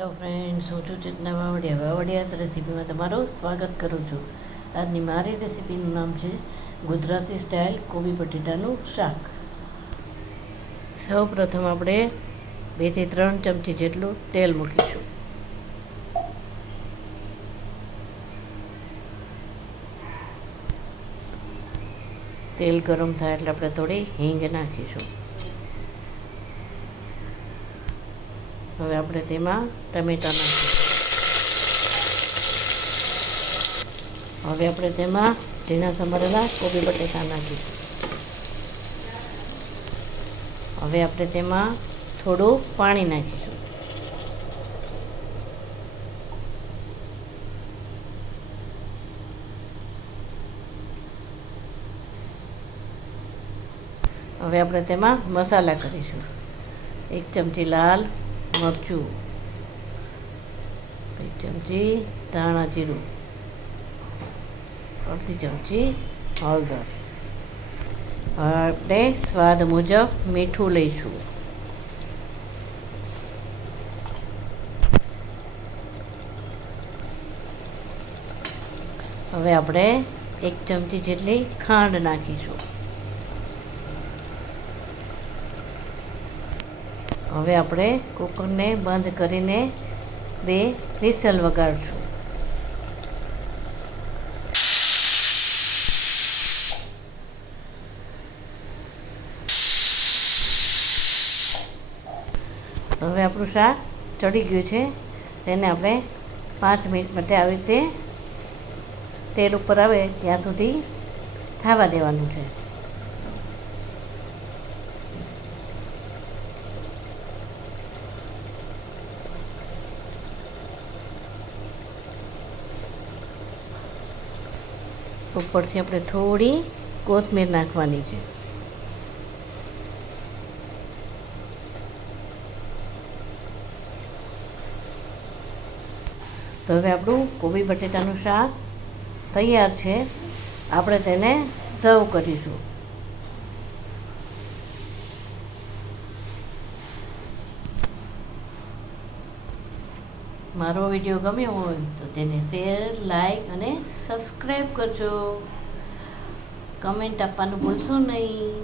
Hello friends, હું છું ચેતના વાવડિયા રેસીપીમાં તમારું સ્વાગત કરું છું. આજની મારી રેસીપીનું નામ છે ગુજરાતી સ્ટાઇલ કોબી બટેટાનું શાક. સૌ પ્રથમ આપણે 2 થી 3 ચમચી જેટલું તેલ મૂકીશું. તેલ ગરમ થાય એટલે આપણે થોડી હિંગ નાખીશું. હવે આપણે તેમાં ટમેટાં નાખીશું. હવે આપણે તેમાં ઝીણા સમારેલા કોબી બટેટા નાખીશું. હવે આપણે તેમાં થોડું પાણી નાખીશું. હવે આપણે તેમાં મસાલા કરીશું. 1 ચમચી લાલ મરચું, 1 ચમચી ધાણા જીરું, અડધી ચમચી હળદર. હવે આપણે સ્વાદ મુજબ મીઠું લઈશું. હવે આપણે 1 ચમચી જેટલી ખાંડ નાખીશું. હવે આપણે કુકરને બંધ કરીને 2 વિસલ વગાડશું. હવે આપણું શાક ચડી ગયું છે. તેને આપણે 5 મિનિટ માટે આવી રીતે તેલ ઉપર આવે ત્યાં સુધી થવા દેવાનું છે. ઉપરથી આપણે થોડી કોથમીર નાખવાની છે. તો હવે આપણું કોબી બટેટાનું શાક તૈયાર છે. આપણે તેને સર્વ કરીશું. મારો વિડીયો ગમ્યો હોય તો તેને શેર, લાઈક અને સબસ્ક્રાઈબ કરજો. કમેન્ટ આપવાનું ભૂલશો નહીં.